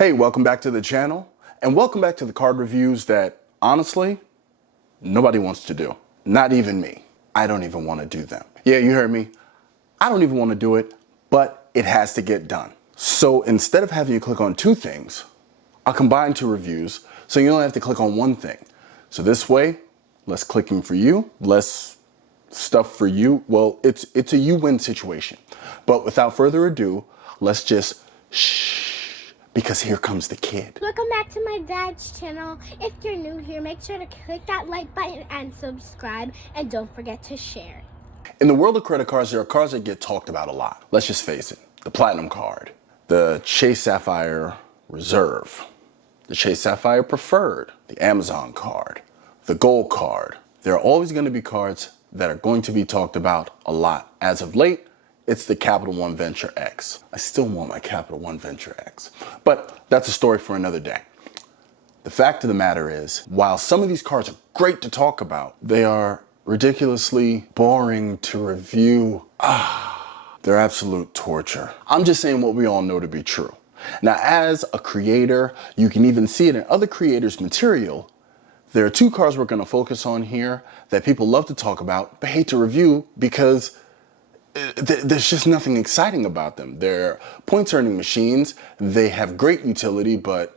Hey, welcome back to the channel, and welcome back to the card reviews that, honestly, nobody wants to do. Not even me. I don't even want to do them. Yeah, you heard me. I don't even want to do it, but it has to get done. So instead of having you click on two things, I'll combine two reviews so you only have to click on one thing. So this way, less clicking for you, less stuff for you. Well, it's a you win situation. But without further ado, let's just shh. Because here comes the kid. Welcome back to my dad's channel. If you're new here, make sure to click that like button and subscribe, and don't forget to share. In the world of credit cards, there are cards that get talked about a lot. Let's just face it. The Platinum card, the Chase Sapphire Reserve, the Chase Sapphire Preferred, the Amazon card, the Gold card. There are always going to be cards that are going to be talked about a lot. As of late, it's the Capital One Venture X. I still want my Capital One Venture X, but that's a story for another day. The fact of the matter is, while some of these cards are great to talk about, they are ridiculously boring to review. They're absolute torture. I'm just saying what we all know to be true. Now, as a creator, you can even see it in other creators' material. There are two cards we're going to focus on here that people love to talk about, but hate to review because there's just nothing exciting about them. They're points earning machines. They have great utility, but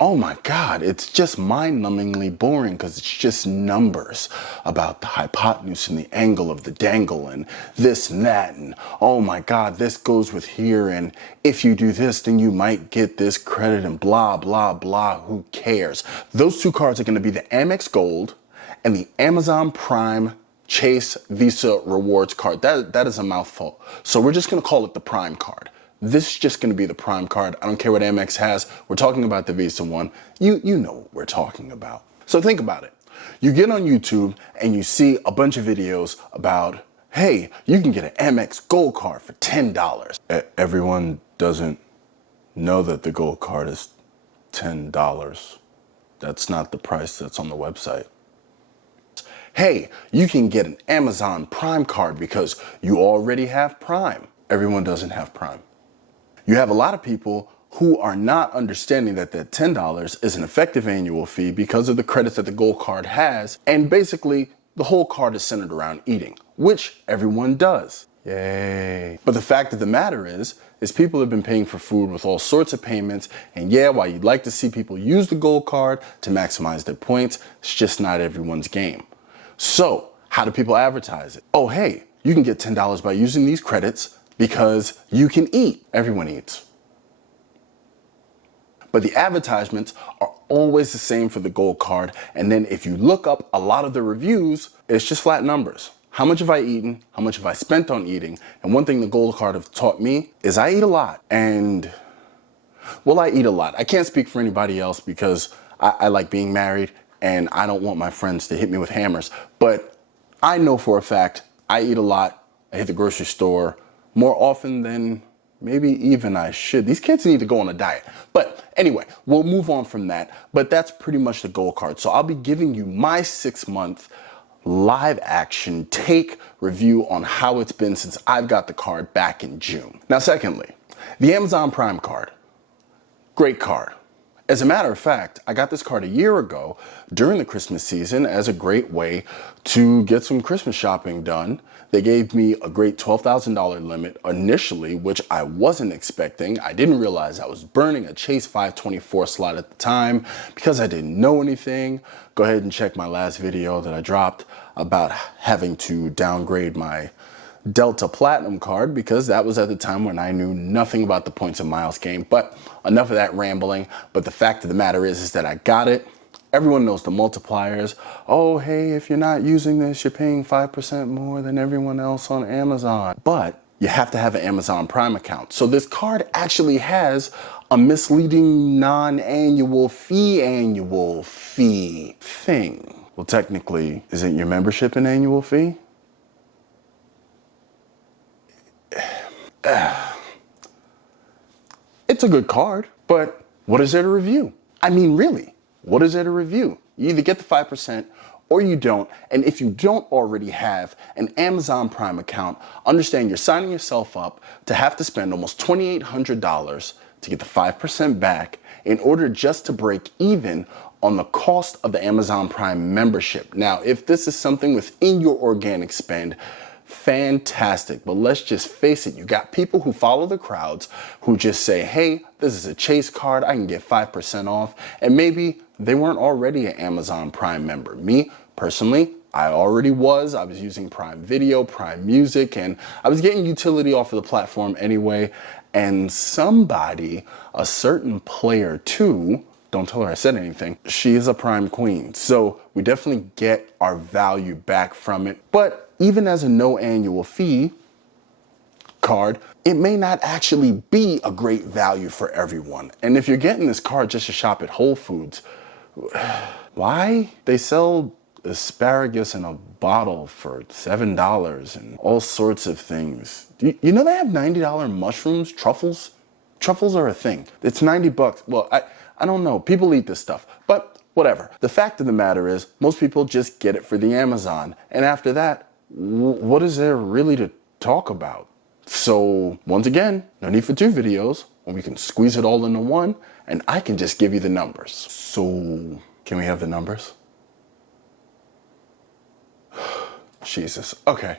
oh my God, it's just mind-numbingly boring because it's just numbers about the hypotenuse and the angle of the dangle and this and that. And oh my God, this goes with here. And if you do this, then you might get this credit and blah, blah, blah. Who cares? Those two cards are going to be the Amex Gold and the Amazon Prime Chase Visa Rewards card. That is a mouthful. So we're just going to call it the Prime card. This is just going to be the Prime card. I don't care what Amex has. We're talking about the Visa one. You know what we're talking about. So think about it. You get on YouTube and you see a bunch of videos about, hey, you can get an Amex Gold card for $10. Everyone doesn't know that the Gold card is $10. That's not the price that's on the website. Hey, you can get an Amazon Prime card because you already have Prime. Everyone doesn't have Prime. You have a lot of people who are not understanding that that $10 is an effective annual fee because of the credits that the Gold card has, and basically the whole card is centered around eating, which everyone does. Yay. But the fact of the matter is people have been paying for food with all sorts of payments, and yeah, while you'd like to see people use the Gold card to maximize their points, it's just not everyone's game. So, how do people advertise it? Oh, hey, you can get $10 by using these credits because you can eat. Everyone eats. But the advertisements are always the same for the Gold card. And then if you look up a lot of the reviews, it's just flat numbers. How much have I eaten? How much have I spent on eating? And one thing the Gold card have taught me is I eat a lot. And, well, I eat a lot. I can't speak for anybody else because I like being married and I don't want my friends to hit me with hammers. But I know for a fact I eat a lot. I hit the grocery store more often than maybe even I should. These kids need to go on a diet. But anyway, we'll move on from that. But that's pretty much the Gold card. So I'll be giving you my 6-month live action take review on how it's been since I've got the card back in June. Now, secondly, the Amazon Prime card. Great card. As a matter of fact, I got this card a year ago during the Christmas season as a great way to get some Christmas shopping done. They gave me a great $12,000 limit initially, which I wasn't expecting. I didn't realize I was burning a Chase 524 slot at the time because I didn't know anything. Go ahead and check my last video that I dropped about having to downgrade my Delta Platinum card because that was at the time when I knew nothing about the points and miles game. But enough of that rambling. But the fact of the matter is that I got it. Everyone knows the multipliers. Oh, hey, if you're not using this, you're paying 5% more than everyone else on Amazon. But you have to have an Amazon Prime account. So this card actually has a misleading non-annual fee thing. Well, technically, isn't your membership an annual fee? It's a good card, but what is there to review? I mean, really, what is there to review? You either get the 5% or you don't. And if you don't already have an Amazon Prime account, understand you're signing yourself up to have to spend almost $2,800 to get the 5% back in order just to break even on the cost of the Amazon Prime membership. Now, if this is something within your organic spend, fantastic. But let's just face it, you got people who follow the crowds who just say, hey, this is a Chase card, I can get 5% off. And maybe they weren't already an Amazon Prime member. Me, personally, I already was. I was using Prime Video, Prime Music, and I was getting utility off of the platform anyway. And somebody, a certain player too, don't tell her I said anything, she is a Prime queen. So we definitely get our value back from it. But even as a no annual fee card, it may not actually be a great value for everyone. And if you're getting this card just to shop at Whole Foods, why? They sell asparagus in a bottle for $7 and all sorts of things. You know they have $90 mushrooms, truffles? Truffles are a thing. It's 90 bucks. Well, I don't know. People eat this stuff, but whatever. The fact of the matter is most people just get it for the Amazon. And after that, what is there really to talk about? So once again, no need for two videos when we can squeeze it all into one and I can just give you the numbers. So can we have the numbers? Jesus. Okay,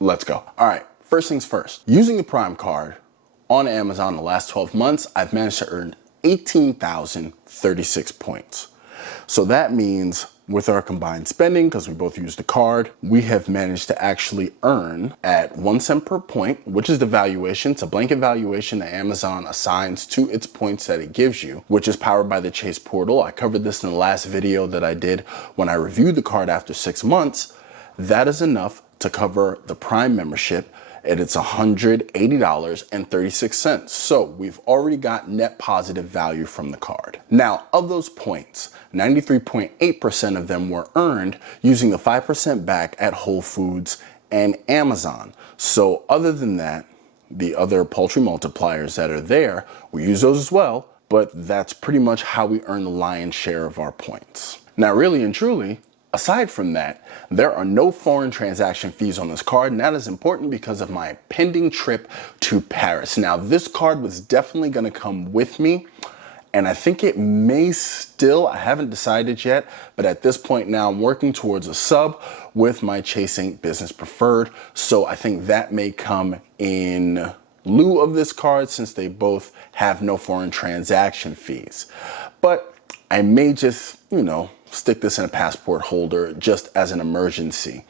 let's go. All right, first things first. Using the Prime card on Amazon the last 12 months, I've managed to earn 18,036 points. So that means with our combined spending, because we both use the card, we have managed to actually earn at 1 cent per point, which is the valuation. It's a blanket valuation that Amazon assigns to its points that it gives you, which is powered by the Chase portal. I covered this in the last video that I did when I reviewed the card after 6 months. That is enough to cover the Prime membership, and it's $180.36. So we've already got net positive value from the card. Now, of those points, 93.8% of them were earned using the 5% back at Whole Foods and Amazon. So other than that, the other paltry multipliers that are there, we use those as well, but that's pretty much how we earn the lion's share of our points. Now, really and truly, aside from that, there are no foreign transaction fees on this card, and that is important because of my pending trip to Paris. Now, this card was definitely going to come with me, and I think it may still, I haven't decided yet, but at this point now I'm working towards a sub with my Chasing Business Preferred, so I think that may come in lieu of this card since they both have no foreign transaction fees. But I may just, stick this in a passport holder just as an emergency.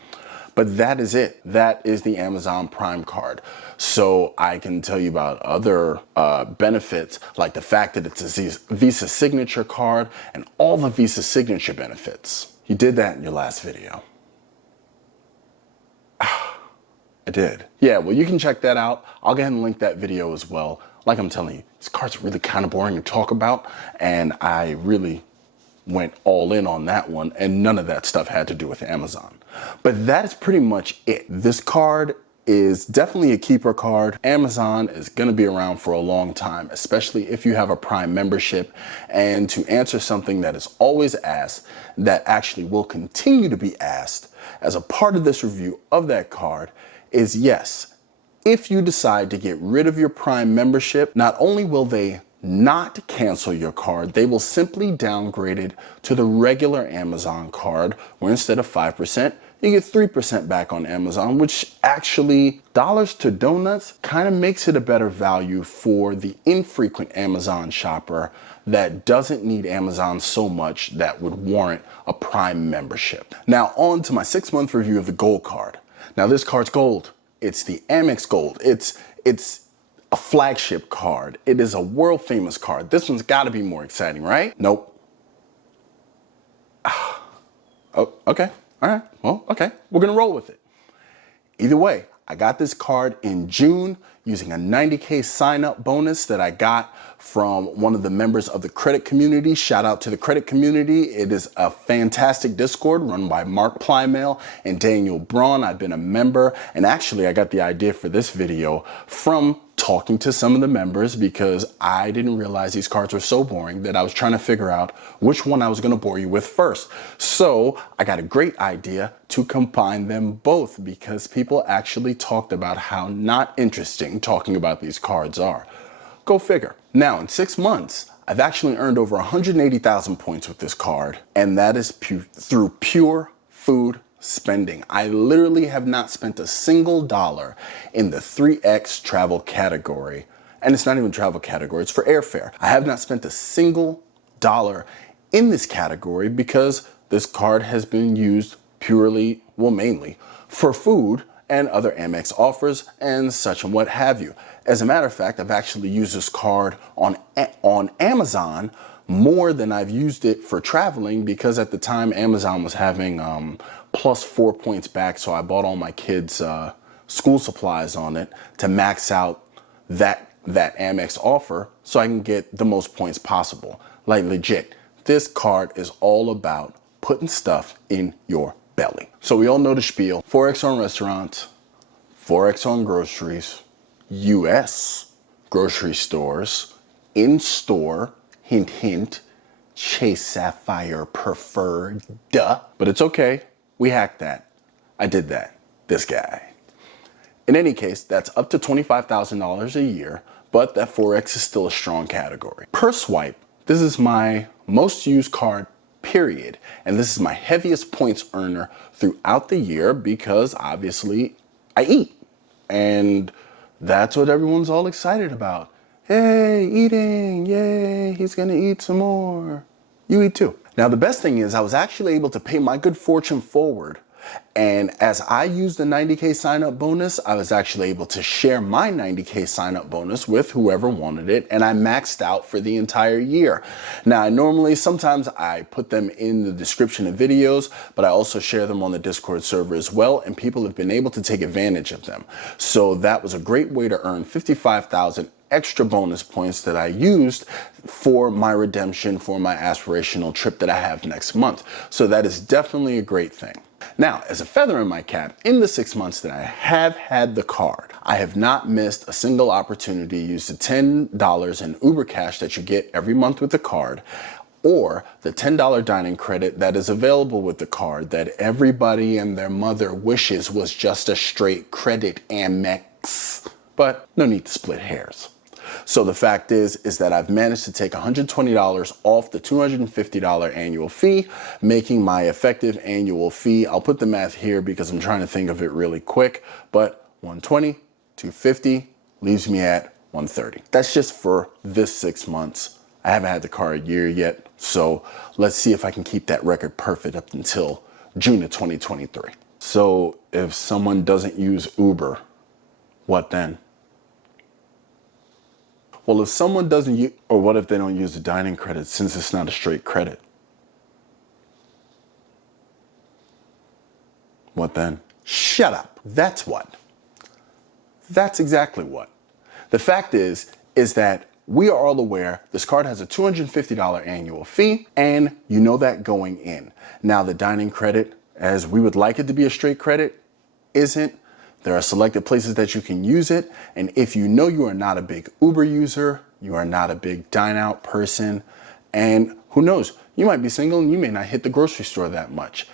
But that is it. That is the Amazon Prime card. So I can tell you about other benefits, like the fact that it's a Visa signature card and all the Visa signature benefits. You did that in your last video. I did. Yeah, well, you can check that out. I'll go ahead and link that video as well. Like I'm telling you, this card's really kind of boring to talk about, and I really went all in on that one, and none of that stuff had to do with Amazon. But that is pretty much it. This card is definitely a keeper card. Amazon is gonna be around for a long time, especially if you have a Prime membership. And to answer something that is always asked, that actually will continue to be asked as a part of this review of that card, is yes, if you decide to get rid of your Prime membership, not only will they not cancel your card, they will simply downgrade it to the regular Amazon card, where instead of 5%, you get 3% back on Amazon, which actually, dollars to donuts, kind of makes it a better value for the infrequent Amazon shopper that doesn't need Amazon so much that would warrant a Prime membership. Now on to my 6-month review of the Gold card. Now this card's gold. It's the AMEX Gold. It's a flagship card. It is a world famous card. This one's gotta be more exciting, right? Nope. Oh, okay, all right, well, okay. We're gonna roll with it. Either way, I got this card in June using a 90K sign up bonus that I got from one of the members of the credit community. Shout out to the credit community. It is a fantastic Discord run by Mark Plymail and Daniel Braun. I've been a member, and actually I got the idea for this video from talking to some of the members because I didn't realize these cards were so boring that I was trying to figure out which one I was going to bore you with first. So I got a great idea to combine them both because people actually talked about how not interesting talking about these cards are. Go figure. Now, in 6 months, I've actually earned over 180,000 points with this card, and that is through pure food spending. I literally have not spent a single dollar in the 3X travel category, and it's not even travel category, it's for airfare. I have not spent a single dollar in this category because this card has been used purely, well, mainly for food and other Amex offers and such and what have you. As a matter of fact, I've actually used this card on Amazon more than I've used it for traveling, because at the time Amazon was having plus 4 points back, so I bought all my kids school supplies on it to max out that Amex offer so I can get the most points possible. Like, legit, this card is all about putting stuff in your belly. So we all know the spiel: 4X on restaurants, 4X on groceries, US grocery stores, in-store, hint hint, Chase Sapphire preferred, duh. But it's okay, we hacked that. I did that, this guy. In any case, that's up to $25,000 a year, but that 4X is still a strong category. Per swipe, this is my most used card, period. And this is my heaviest points earner throughout the year because obviously I eat. And that's what everyone's all excited about. Hey, eating, yay, he's gonna eat some more. You eat too. Now, the best thing is I was actually able to pay my good fortune forward. And as I used the 90K sign up bonus, I was actually able to share my 90K sign up bonus with whoever wanted it, and I maxed out for the entire year. Now, sometimes I put them in the description of videos, but I also share them on the Discord server as well, and people have been able to take advantage of them. So that was a great way to earn 55,000 extra bonus points that I used for my redemption for my aspirational trip that I have next month. So that is definitely a great thing. Now, as a feather in my cap, in the 6 months that I have had the card, I have not missed a single opportunity to use the $10 in Uber Cash that you get every month with the card, or the $10 dining credit that is available with the card that everybody and their mother wishes was just a straight credit Amex. But no need to split hairs. So the fact is that I've managed to take $120 off the $250 annual fee, making my effective annual fee, I'll put the math here because I'm trying to think of it really quick, but 120, 250 leaves me at 130. That's just for this 6 months. I haven't had the car a year yet, so let's see if I can keep that record perfect up until June of 2023. So if someone doesn't use Uber, what then? Well, if someone doesn't use, or what if they don't use the dining credit since it's not a straight credit? What then? Shut up. That's what. That's exactly what. The fact is that we are all aware this card has a $250 annual fee, and you know that going in. Now, the dining credit, as we would like it to be a straight credit, isn't. There are selected places that you can use it, and if you know you are not a big Uber user, you are not a big dine out person, and who knows, you might be single and you may not hit the grocery store that much.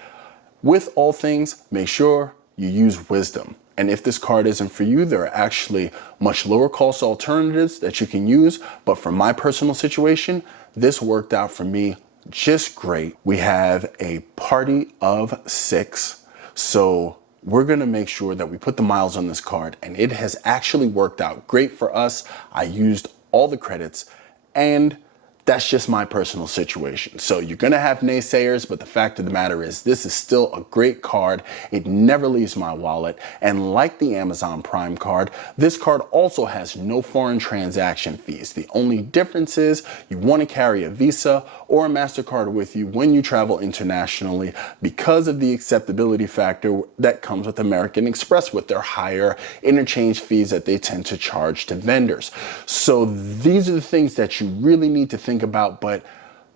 With all things, make sure you use wisdom. And if this card isn't for you, there are actually much lower cost alternatives that you can use. But for my personal situation, this worked out for me just great. We have a party of 6, so we're gonna make sure that we put the miles on this card, and it has actually worked out great for us. I used all the credits, and that's just my personal situation. So you're gonna have naysayers, but the fact of the matter is this is still a great card. It never leaves my wallet. And like the Amazon Prime card, this card also has no foreign transaction fees. The only difference is you wanna carry a Visa or a MasterCard with you when you travel internationally because of the acceptability factor that comes with American Express with their higher interchange fees that they tend to charge to vendors. So these are the things that you really need to think about, but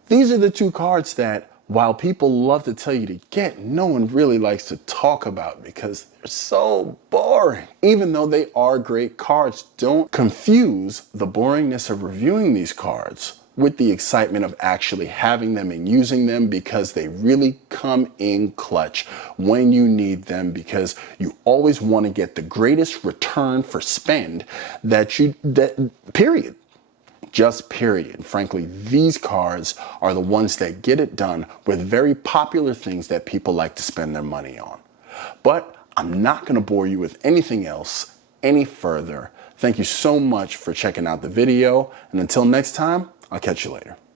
these are the 2 cards that, while people love to tell you to get, no one really likes to talk about because they're so boring. Even though they are great cards, don't confuse the boringness of reviewing these cards with the excitement of actually having them and using them, because they really come in clutch when you need them, because you always want to get the greatest return for spend period. Just period. And frankly, these cards are the ones that get it done with very popular things that people like to spend their money on. But I'm not going to bore you with anything else any further. Thank you so much for checking out the video, and until next time, I'll catch you later.